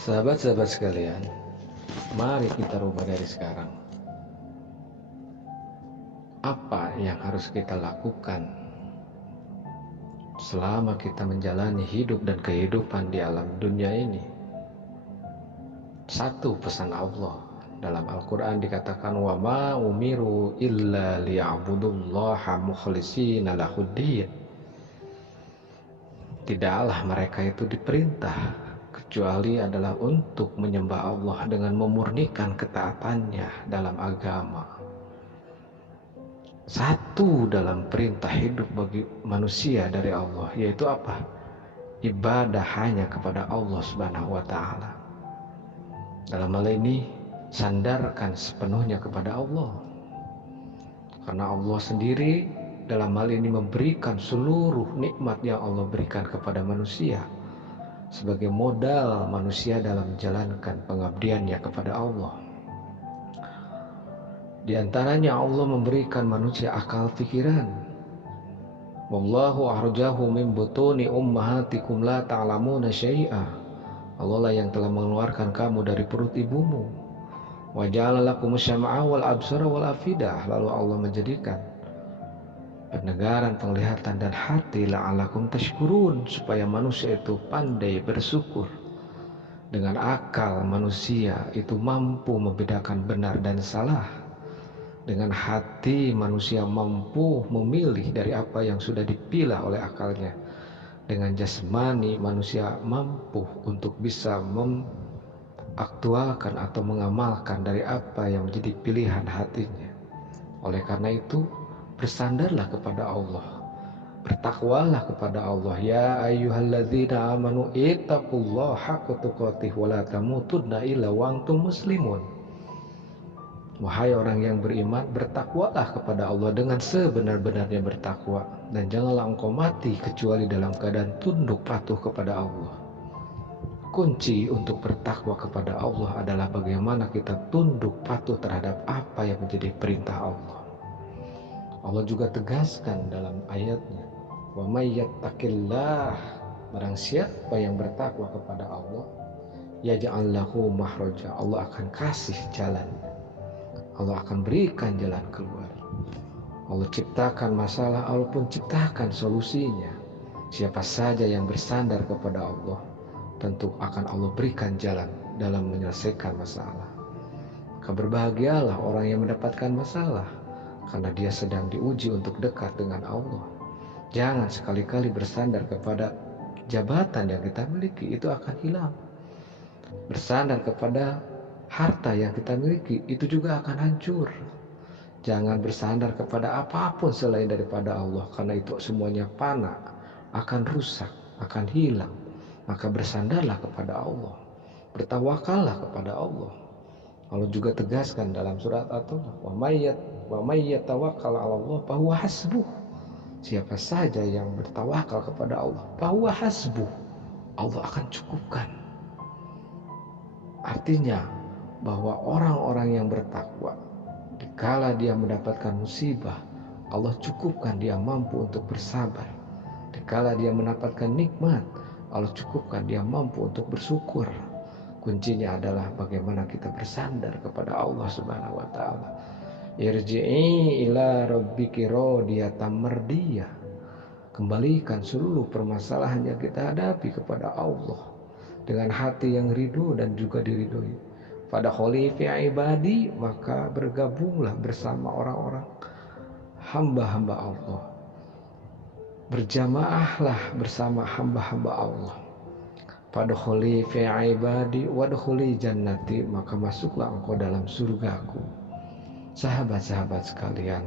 Sahabat-sahabat sekalian, mari kita rubah dari sekarang. Apa yang harus kita lakukan selama kita menjalani hidup dan kehidupan di alam dunia ini? Satu pesan Allah dalam Al-Quran dikatakan, wa ma umiru illa liya'budullaha mukhlishina lahuddin. Tidaklah mereka itu diperintah kecuali adalah untuk menyembah Allah dengan memurnikan ketaatannya dalam agama. Satu dalam perintah hidup bagi manusia dari Allah, yaitu apa? Ibadah hanya kepada Allah Subhanahu wa Ta'ala. Dalam hal ini, sandarkan sepenuhnya kepada Allah, karena Allah sendiri dalam hal ini memberikan seluruh nikmat yang Allah berikan kepada manusia sebagai modal manusia dalam menjalankan pengabdiannya kepada Allah. Di antaranya Allah memberikan manusia akal pikiran. Wallahu ahrajahu min butuni ummahatikum la ta'lamuna syai'a. Allah lah yang telah mengeluarkan kamu dari perut ibumu. Wa ja'ala lakumus syam'a wal absara wal afidah. Lalu Allah menjadikan pendengaran, penglihatan dan hati la'alakum tashkurun, supaya manusia itu pandai bersyukur. Dengan akal manusia itu mampu membedakan benar dan salah. Dengan hati manusia mampu memilih dari apa yang sudah dipilah oleh akalnya. Dengan jasmani manusia mampu untuk bisa mengaktualkan atau mengamalkan dari apa yang menjadi pilihan hatinya. Oleh karena itu, bersandarlah kepada Allah, bertakwalah kepada Allah. Ya ayyuhalladzina amanu ittaqullaha haqqa tuqatih wa la tamutunna illa wa antum muslimun. Wahai orang yang beriman, bertakwalah kepada Allah dengan sebenar-benarnya bertakwa, dan janganlah engkau mati kecuali dalam keadaan tunduk patuh kepada Allah. Kunci untuk bertakwa kepada Allah adalah bagaimana kita tunduk patuh terhadap apa yang menjadi perintah Allah. Allah juga tegaskan dalam ayatnya, wa may yattaqillah, barang siapa yang bertakwa kepada Allah, yaj'al lahu makhraja, Allah akan kasih jalan, Allah akan berikan jalan keluar. Allah ciptakan masalah, Allah pun ciptakan solusinya. Siapa saja yang bersandar kepada Allah, tentu akan Allah berikan jalan dalam menyelesaikan masalah. Maka berbahagialah orang yang mendapatkan masalah, karena dia sedang diuji untuk dekat dengan Allah. Jangan sekali-kali bersandar kepada jabatan yang kita miliki, itu akan hilang. Bersandar kepada harta yang kita miliki, itu juga akan hancur. Jangan bersandar kepada apapun selain daripada Allah, karena itu semuanya fana, akan rusak, akan hilang. Maka bersandarlah kepada Allah, bertawakallah kepada Allah. Allah juga tegaskan dalam surat At-Taubah, wa may yatawakkal 'ala Allah fa huwa hasbuh. Siapa saja yang bertawakal kepada Allah, fa huwa hasbuh, Allah akan cukupkan. Artinya bahwa orang-orang yang bertakwa, dikala dia mendapatkan musibah, Allah cukupkan dia mampu untuk bersabar. Dikala dia mendapatkan nikmat, Allah cukupkan dia mampu untuk bersyukur. Kuncinya adalah bagaimana kita bersandar kepada Allah Subhanahu wa Ta'ala. Irji'i ila rabbiki radiyatan mardiyah. Kembalikan seluruh permasalahan yang kita hadapi kepada Allah dengan hati yang ridho dan juga diridhoi. Pada kholifi ibadi, maka bergabunglah bersama orang-orang hamba-hamba Allah. Berjamaahlah bersama hamba-hamba Allah. Fadkhuli fi ibadi wadkhuli jannati, maka masuklah engkau dalam surgaku. Sahabat-sahabat sekalian,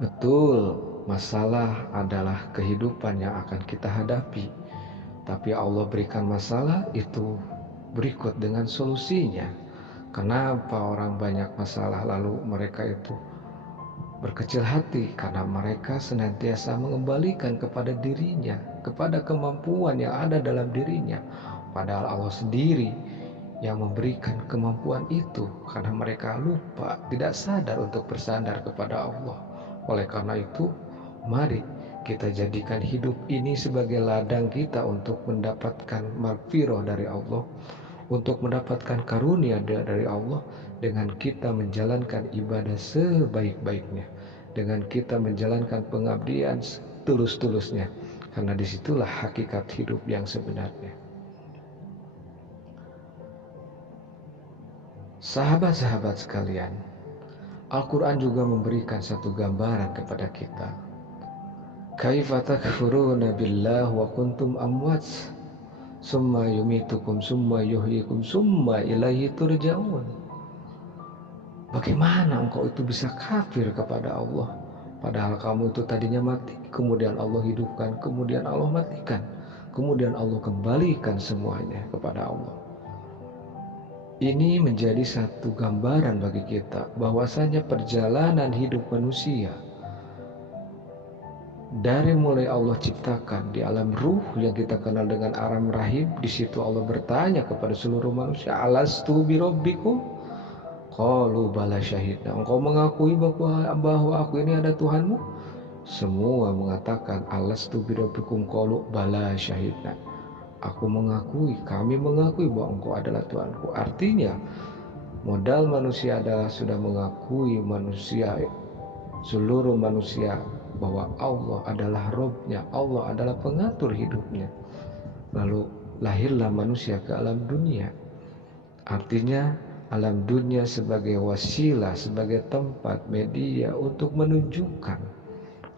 betul masalah adalah kehidupan yang akan kita hadapi, tapi Allah berikan masalah itu berikut dengan solusinya. Kenapa orang banyak masalah lalu mereka itu berkecil hati? Karena mereka senantiasa mengembalikan kepada dirinya, kepada kemampuan yang ada dalam dirinya, padahal Allah sendiri yang memberikan kemampuan itu, karena mereka lupa, tidak sadar untuk bersandar kepada Allah. Oleh karena itu, mari kita jadikan hidup ini sebagai ladang kita untuk mendapatkan maghfirah dari Allah, untuk mendapatkan karunia dari Allah, dengan kita menjalankan ibadah sebaik-baiknya, dengan kita menjalankan pengabdian tulus-tulusnya, karena disitulah hakikat hidup yang sebenarnya. Sahabat-sahabat sekalian, Al-Quran juga memberikan satu gambaran kepada kita. Kaifa takfuruna billah wa kuntum amwat summa yumitukum summa yuhyikum summa ilaihi turja'un. Bagaimana engkau itu bisa kafir kepada Allah, padahal kamu itu tadinya mati, kemudian Allah hidupkan, kemudian Allah matikan, kemudian Allah kembalikan semuanya kepada Allah. Ini menjadi satu gambaran bagi kita bahwasanya perjalanan hidup manusia dari mulai Allah ciptakan di alam ruh yang kita kenal dengan alam rahim. Di situ Allah bertanya kepada seluruh manusia, alastu birabbikum? Qalu bala syahidna. Engkau mengakui bahwa aku ini ada Tuhanmu? Semua mengatakan alastu birabbikum qalu bala syahidna. Aku mengakui, kami mengakui bahwa engkau adalah Tuhanku. Artinya modal manusia adalah sudah mengakui manusia, seluruh manusia, bahwa Allah adalah Robnya, Allah adalah pengatur hidupnya. Lalu lahirlah manusia ke alam dunia. Artinya alam dunia sebagai wasilah, sebagai tempat media untuk menunjukkan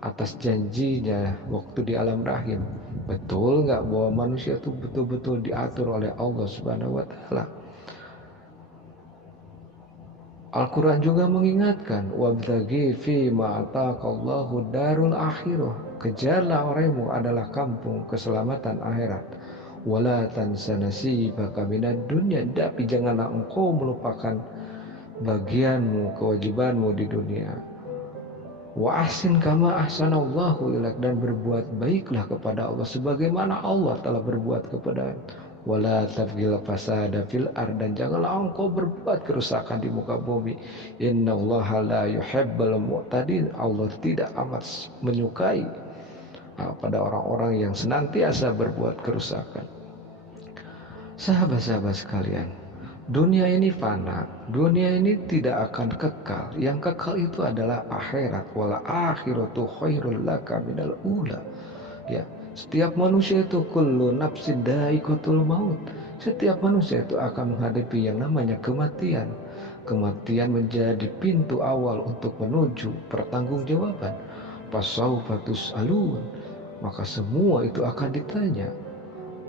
atas janjinya waktu di alam rahim. Betul nggak bahwa manusia itu betul-betul diatur oleh Allah Subhanahu wa Ta'ala? Al-Quran juga mengingatkan, wabtaghi fi ma ataqallahu darul akhirah. Kejarlah oramu adalah kampung keselamatan akhirat. Wala tansa nasibaka minad dunya. Tapi janganlah engkau melupakan bagianmu, kewajibanmu di dunia. Wa ahsin kama ahsanallahu ilaik, dan berbuat baiklah kepada Allah sebagaimana Allah telah berbuat kepada. Wala tabghil fasada fil ard, dan janganlah engkau berbuat kerusakan di muka bumi. Innallaha la yuhibbul mu'tadin. Allah tidak amat menyukai pada orang-orang yang senantiasa berbuat kerusakan. Sahabat-sahabat sekalian, dunia ini fana, dunia ini tidak akan kekal. Yang kekal itu adalah akhirat. Wala akhiratu khairul laka minal ula. Ya, setiap manusia itu kullu nafsin dha'iqatul maut. Setiap manusia itu akan menghadapi yang namanya kematian. Kematian menjadi pintu awal untuk menuju pertanggungjawaban. Fasaufa tus'alun. Maka semua itu akan ditanya.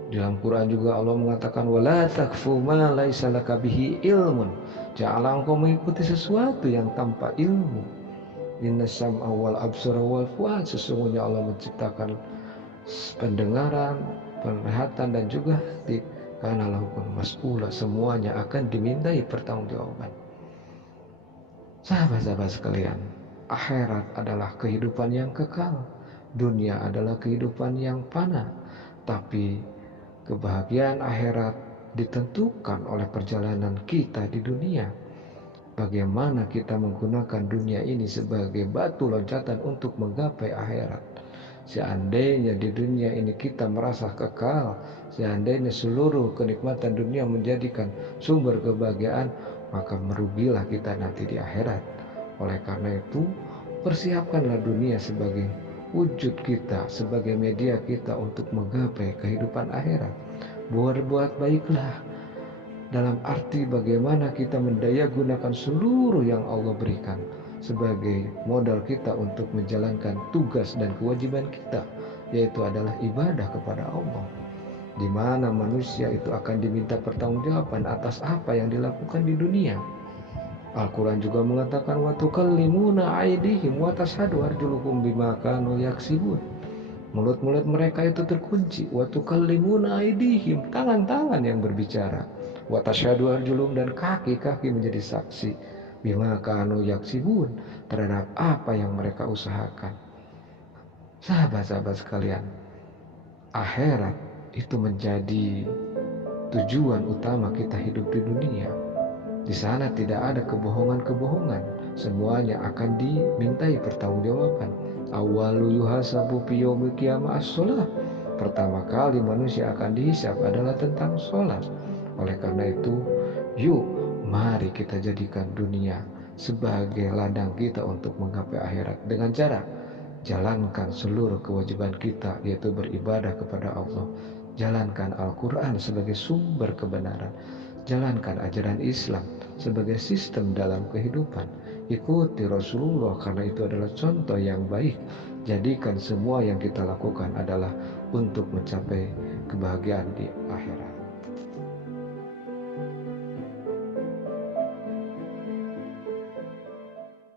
Di dalam Quran juga Allah mengatakan, wala takfu ma laisa laka bihi ilmun. Janganlah engkau mengikuti sesuatu yang tanpa ilmu. Innas sam'a wal absara wal fuad. Sesungguhnya Allah menciptakan pendengaran, penglihatan, dan juga hati. Karena lahukun mas'ula, semuanya akan dimintai pertanggungjawaban. Sahabat-sahabat sekalian, akhirat adalah kehidupan yang kekal. Dunia adalah kehidupan yang fana. Tapi kebahagiaan akhirat ditentukan oleh perjalanan kita di dunia. Bagaimana kita menggunakan dunia ini sebagai batu loncatan untuk menggapai akhirat. Seandainya di dunia ini kita merasa kekal, seandainya seluruh kenikmatan dunia menjadikan sumber kebahagiaan, maka merugilah kita nanti di akhirat. Oleh karena itu, persiapkanlah dunia sebagai wujud kita, sebagai media kita untuk menggapai kehidupan akhirat. Berbuat baiklah dalam arti bagaimana kita mendaya gunakan seluruh yang Allah berikan sebagai modal kita untuk menjalankan tugas dan kewajiban kita, yaitu adalah ibadah kepada Allah, di mana manusia itu akan diminta pertanggungjawaban atas apa yang dilakukan di dunia. Al-Quran juga mengatakan, wa tukallimuna aydihim wa tashhadu arjuluhum bima kanu yaksibun. Mulut-mulut mereka itu terkunci. Wa tukallimuna aydihim, tangan-tangan yang berbicara. Wa tashhadu arjuluhum, dan kaki-kaki menjadi saksi. Bima kanu yaksibun, terhadap apa yang mereka usahakan. Sahabat-sahabat sekalian, akhirat itu menjadi tujuan utama kita hidup di dunia. Di sana tidak ada kebohongan-kebohongan, semuanya akan dimintai pertanggungjawaban. Awwalu yuhasabu fi yaumil qiyamah as-shalah. Pertama kali manusia akan dihisab adalah tentang sholat. Oleh karena itu, yuk mari kita jadikan dunia sebagai ladang kita untuk menggapai akhirat dengan cara jalankan seluruh kewajiban kita, yaitu beribadah kepada Allah. Jalankan Al-Quran sebagai sumber kebenaran. Jalankan ajaran Islam sebagai sistem dalam kehidupan. Ikuti Rasulullah karena itu adalah contoh yang baik. Jadikan semua yang kita lakukan adalah untuk mencapai kebahagiaan di akhirat.